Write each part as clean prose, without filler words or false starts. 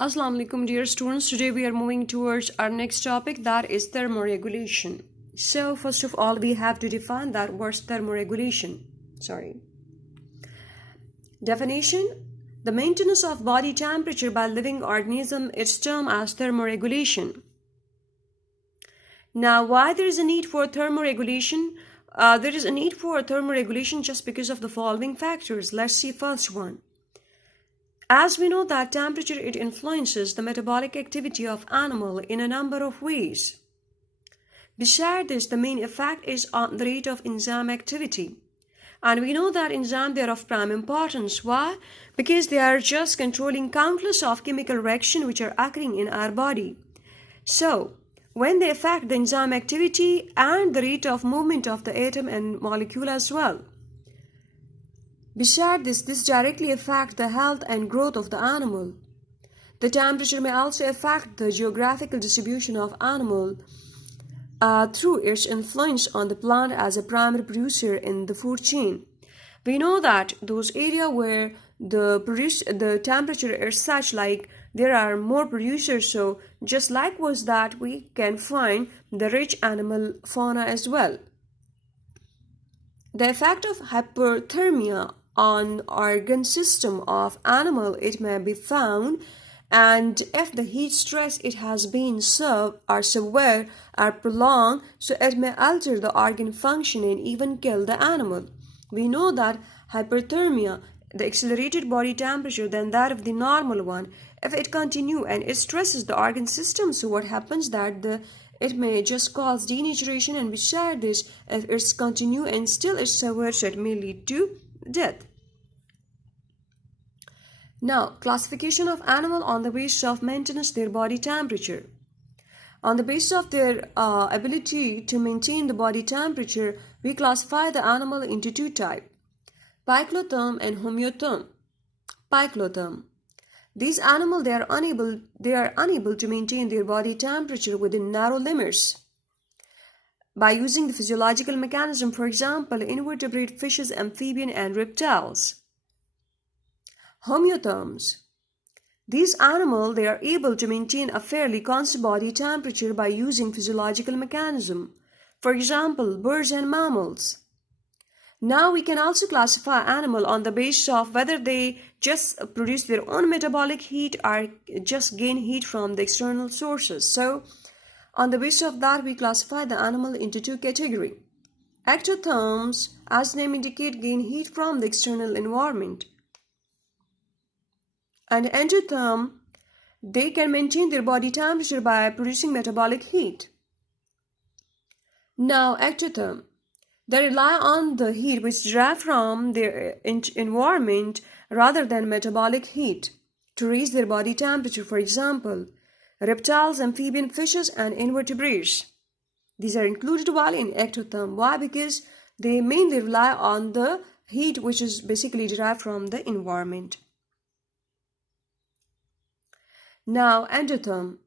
Assalamu alaikum dear students. Today we are moving towards our next topic, that is thermoregulation. So first of all we have to define that what's thermoregulation. Definition: the maintenance of body temperature by living organism is termed as thermoregulation. Now why there is a need for thermoregulation? There is a need for thermoregulation just because of the following factors. Let's see first one. As we know that temperature, it influences the metabolic activity of animal in a number of ways. Besides this, the main effect is on the rate of enzyme activity. And we know that enzymes, they are of prime importance. Why? Because they are just controlling countless of chemical reactions which are occurring in our body. So, when they affect the enzyme activity and the rate of movement of the atom and molecule as well. Besides this directly affects the health and growth of the animal. The temperature may also affect the geographical distribution of animal through its influence on the plant as a primary producer in the food chain. We know that those areas where the temperature is such, like there are more producers, so just like was that we can find the rich animal fauna as well. The effect of hyperthermia on organ system of animal, it may be found, and if the heat stress it has been served or severe or prolonged, so it may alter the organ function and even kill the animal. We know that hyperthermia, the accelerated body temperature than that of the normal one, if it continue and it stresses the organ system, so what happens that it may just cause denaturation, and besides this, if it's continue and still it's severe, so it may lead to death. Now, classification of animal on the basis of maintenance their body temperature. On the basis of their ability to maintain the body temperature, we classify the animal into two types, piclotherm and homeotherm. Piclotherm. These animals, they are unable to maintain their body temperature within narrow limits by using the physiological mechanism, for example, invertebrate fishes, amphibian, and reptiles. Homeotherms. These animals, they are able to maintain a fairly constant body temperature by using physiological mechanism, for example, birds and mammals. Now we can also classify animal on the basis of whether they just produce their own metabolic heat or just gain heat from the external sources. So, on the basis of that, we classify the animal into two categories. Ectotherms, as the name indicates, gain heat from the external environment. And endotherm, they can maintain their body temperature by producing metabolic heat. Now, ectotherm, they rely on the heat which derived from their environment rather than metabolic heat to raise their body temperature. For example, reptiles, amphibian, fishes, and invertebrates. These are included while in ectotherm. Why? Because they mainly rely on the heat which is basically derived from the environment. Now, endotherm.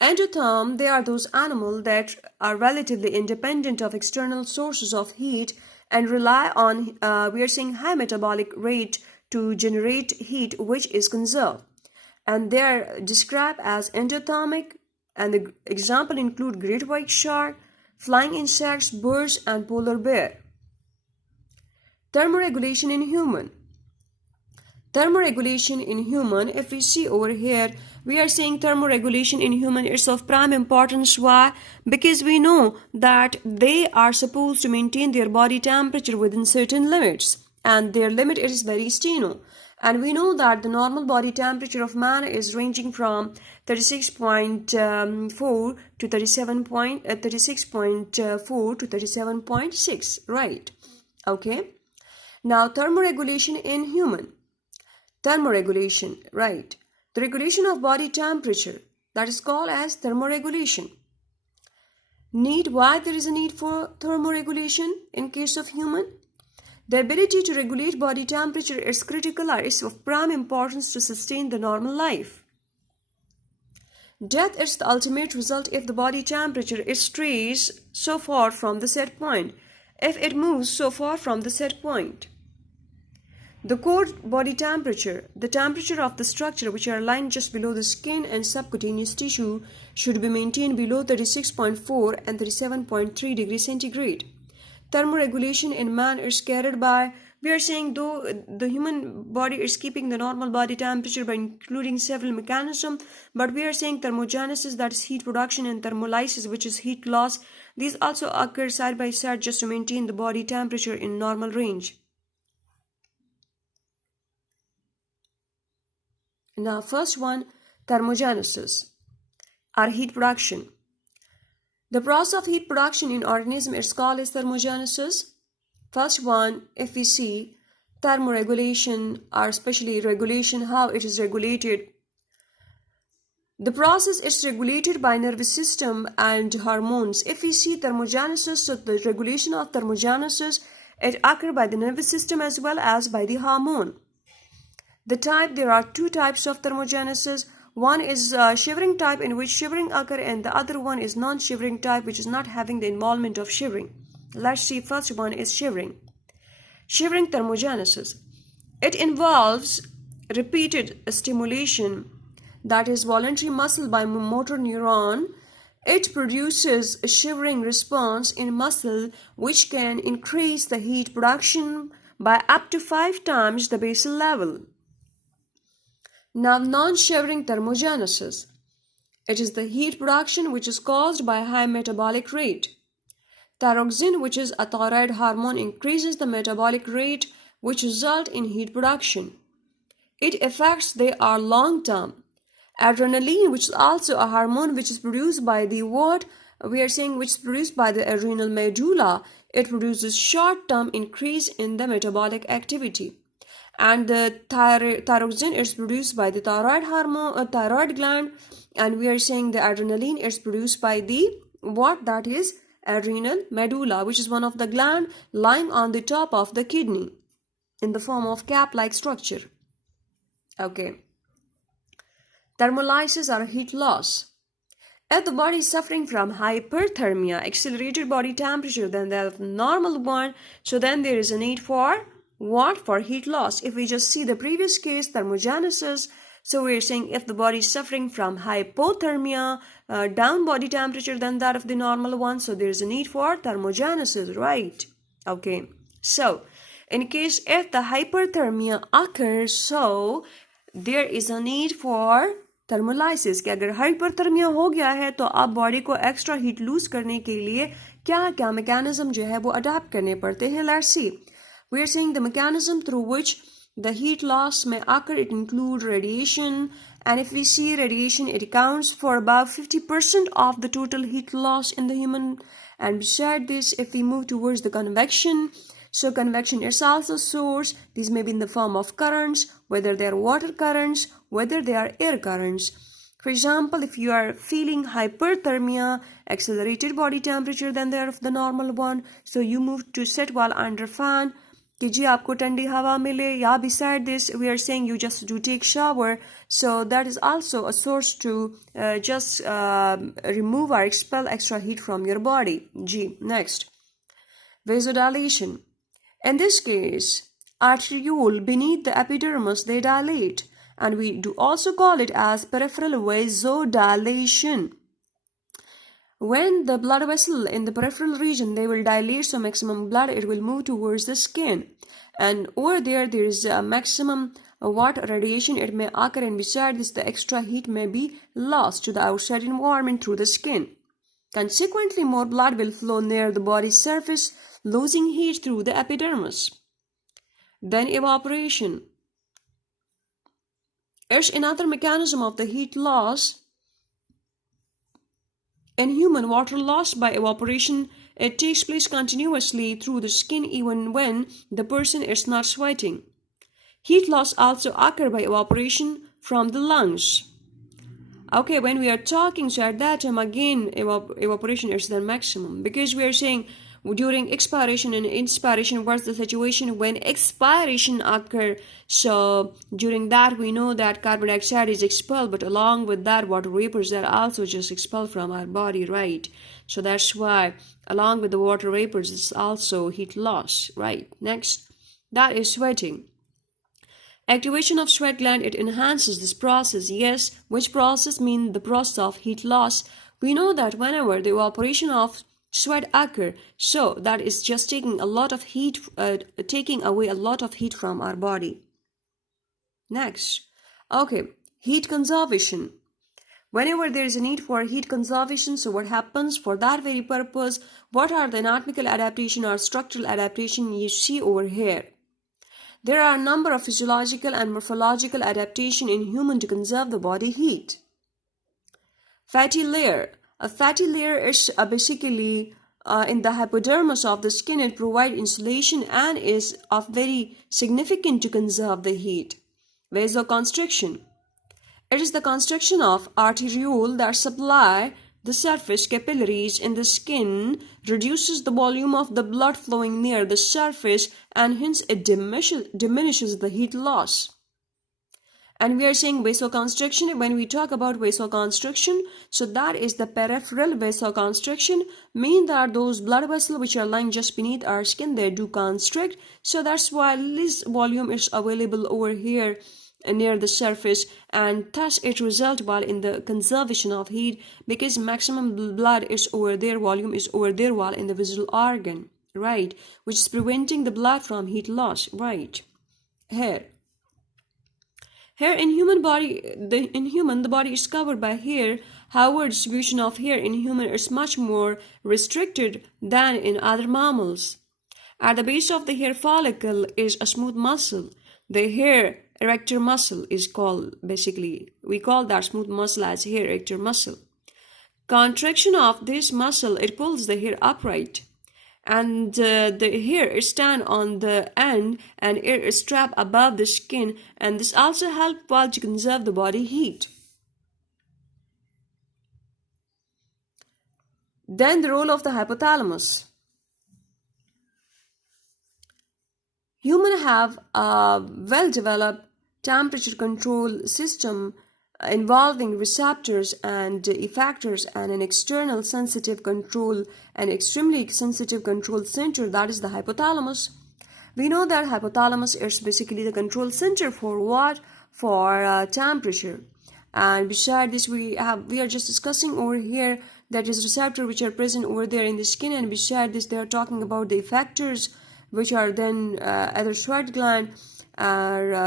Endotherm, they are those animals that are relatively independent of external sources of heat and rely on, we are saying, high metabolic rate to generate heat which is conserved. And they are described as endothermic, and the example include great white shark, flying insects, birds, and polar bear. Thermoregulation in human. Thermoregulation in human, if we see over here, we are saying thermoregulation in human is of prime importance. Why? Because we know that they are supposed to maintain their body temperature within certain limits, and their limit is very steno. And we know that the normal body temperature of man is ranging from 36.4 to 36.4 to 37.6, right? Okay. Now, thermoregulation in human. Thermoregulation, right. The regulation of body temperature, that is called as thermoregulation. Why there is a need for thermoregulation in case of human? The ability to regulate body temperature is critical or is of prime importance to sustain the normal life. Death is the ultimate result if the body temperature strays so far from the set point, if it moves so far from the set point. The core body temperature, the temperature of the structure which are lying just below the skin and subcutaneous tissue, should be maintained below 36.4 and 37.3 degrees centigrade. Thermoregulation in man is carried by, we are saying, though the human body is keeping the normal body temperature by including several mechanisms, but we are saying thermogenesis, that is heat production, and thermolysis, which is heat loss, these also occur side by side just to maintain the body temperature in normal range. Now, first one, thermogenesis, or heat production. The process of heat production in organism is called as thermogenesis. First one, if we see thermoregulation, or especially regulation, how it is regulated. The process is regulated by nervous system and hormones. If we see thermogenesis, so the regulation of thermogenesis, it occurs by the nervous system as well as by the hormone. There are two types of thermogenesis. One is shivering type, in which shivering occurs, and the other one is non-shivering type, which is not having the involvement of shivering. Let's see, first one is shivering. Shivering thermogenesis. It involves repeated stimulation, that is voluntary muscle by motor neuron. It produces a shivering response in muscle, which can increase the heat production by up to 5 times the basal level. Now, non-shivering thermogenesis. It is the heat production which is caused by high metabolic rate. Thyroxine, which is a thyroid hormone, increases the metabolic rate, which result in heat production. Its effects, they are long-term. Adrenaline, which is also a hormone which is produced by the what? We are saying which is produced by the adrenal medulla. It produces short-term increase in the metabolic activity. And the thyroxine is produced by the thyroid hormone, thyroid gland, and we are saying the adrenaline is produced by the what? That is adrenal medulla, which is one of the gland lying on the top of the kidney in the form of cap-like structure. Okay. Thermolysis or heat loss. If the body is suffering from hyperthermia, accelerated body temperature than the normal one, so then there is a need for what? For heat loss. If we just see the previous case, thermogenesis, so we're saying if the body is suffering from hypothermia, down body temperature than that of the normal one, so there is a need for thermogenesis, right? Okay. So, in case if the hyperthermia occurs, so there is a need for thermolysis. कि अगर hyperthermia हो गया है तो आप body को extra heat loose करने के लिए क्या क्या मैकेनिज्म जो है वो अडॉप्ट करने पड़ते हैं. Let's see. We are saying the mechanism through which the heat loss may occur, it includes radiation, and if we see radiation, it accounts for about 50% of the total heat loss in the human. And beside this, if we move towards the convection, so convection is also source. These may be in the form of currents, whether they are water currents, whether they are air currents. For example, if you are feeling hyperthermia, accelerated body temperature than that of the normal one, so you move to sit while under fan, कि जी आपको ठंडी हवा मिले, या beside this we are saying you just do take shower, so that is also a source to just remove or expel extra heat from your body. G. Next, vasodilation. In this case, arteriole beneath the epidermis, they dilate, and we do also call it as peripheral vasodilation. When the blood vessel in the peripheral region, they will dilate, so maximum blood, it will move towards the skin. And over there is a maximum radiation it may occur, and beside this, the extra heat may be lost to the outside environment through the skin. Consequently, more blood will flow near the body's surface, losing heat through the epidermis. Then evaporation. It's another mechanism of the heat loss. In human, water lost by evaporation, it takes place continuously through the skin even when the person is not sweating. Heat loss also occurs by evaporation from the lungs. Okay, when we are talking, so at that time again evaporation is the maximum, because we are saying during expiration and inspiration, what's the situation when expiration occurs? So during that we know that carbon dioxide is expelled, but along with that water vapors are also just expelled from our body, right? So that's why along with the water vapors it's also heat loss, right? Next, that is sweating. Activation of sweat gland, it enhances this process. Yes, which process? Mean the process of heat loss. We know that whenever the evaporation of sweat occur, so that is just taking a lot of heat, taking away a lot of heat from our body. Next, okay, heat conservation. Whenever there is a need for heat conservation, so what happens for that very purpose? What are the anatomical adaptation or structural adaptation you see over here? There are a number of physiological and morphological adaptation in human to conserve the body heat. Fatty layer. A fatty layer is basically in the hypodermis of the skin. It provides insulation and is of very significant to conserve the heat. Vasoconstriction. It is the constriction of arterioles that supply the surface capillaries in the skin, reduces the volume of the blood flowing near the surface, and hence it diminishes the heat loss. And we are saying vasoconstriction. When we talk about vasoconstriction, so that is the peripheral vasoconstriction, mean that those blood vessels which are lying just beneath our skin, they do constrict. So that's why less volume is available over here near the surface, and thus it results while in the conservation of heat, because maximum blood is over there, volume is over there while in the visual organ, right, which is preventing the blood from heat loss, right. Hair in human body, the body is covered by hair. However, distribution of hair in human is much more restricted than in other mammals. At the base of the hair follicle is a smooth muscle. The hair erector muscle is called, basically, we call that smooth muscle as hair erector muscle. Contraction of this muscle, it pulls the hair upright, and the hair is stand on the end and it is strapped above the skin, and this also helps while to conserve the body heat. Then the role of the hypothalamus. Humans have a well-developed temperature control system involving receptors and effectors and an external sensitive control and extremely sensitive control center, that is the hypothalamus. We know that hypothalamus is basically the control center for what? For temperature. And beside this, we are just discussing over here that is receptor which are present over there in the skin, and beside this they are talking about the effectors which are then other sweat gland,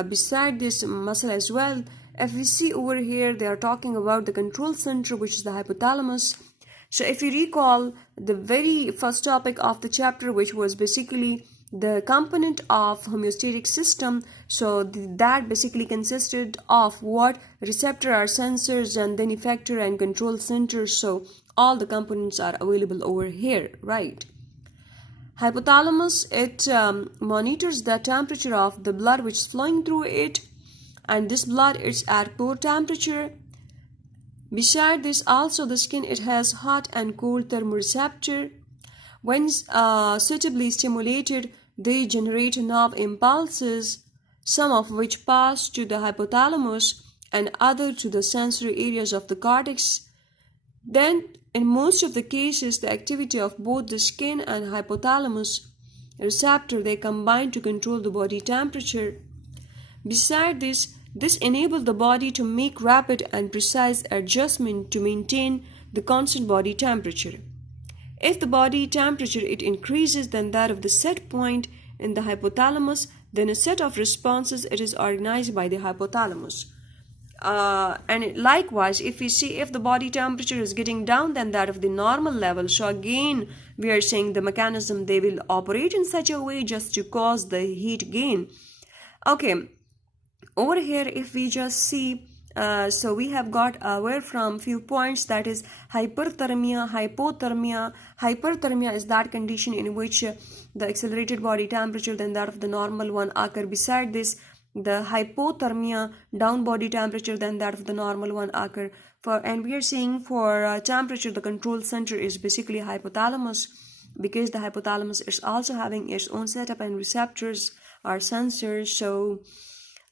beside this muscle as well. If we see over here, they are talking about the control center, which is the hypothalamus. So if you recall the very first topic of the chapter, which was basically the component of homeostatic system, so that basically consisted of what? Receptor or sensors, and then effector and control centers. So all the components are available over here, right? Hypothalamus, it monitors the temperature of the blood which is flowing through it, and this blood is at core temperature. Beside this, also the skin, it has hot and cold thermoreceptor. When suitably stimulated, they generate nerve impulses, some of which pass to the hypothalamus and other to the sensory areas of the cortex. Then, in most of the cases, the activity of both the skin and hypothalamus receptor, they combine to control the body temperature. Beside this enables the body to make rapid and precise adjustment to maintain the constant body temperature. If the body temperature it increases than that of the set point in the hypothalamus, then a set of responses it is organized by the hypothalamus. And likewise, if we see if the body temperature is getting down than that of the normal level, so again we are saying the mechanism they will operate in such a way just to cause the heat gain. Okay, over here if we just see, so we have got aware from few points, that is hyperthermia, hypothermia. Hyperthermia is that condition in which the accelerated body temperature than that of the normal one occur. Beside this, the hypothermia, down body temperature than that of the normal one occur. And we are saying for temperature, the control center is basically hypothalamus, because the hypothalamus is also having its own setup and receptors or sensors. So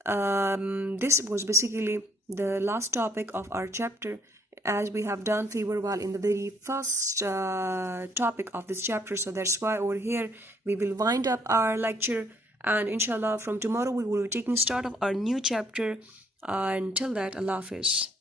this was basically the last topic of our chapter, as we have done fever while in the very first topic of this chapter. So that's why over here we will wind up our lecture. And inshallah, from tomorrow we will be taking start of our new chapter. Until that, Allah Hafiz.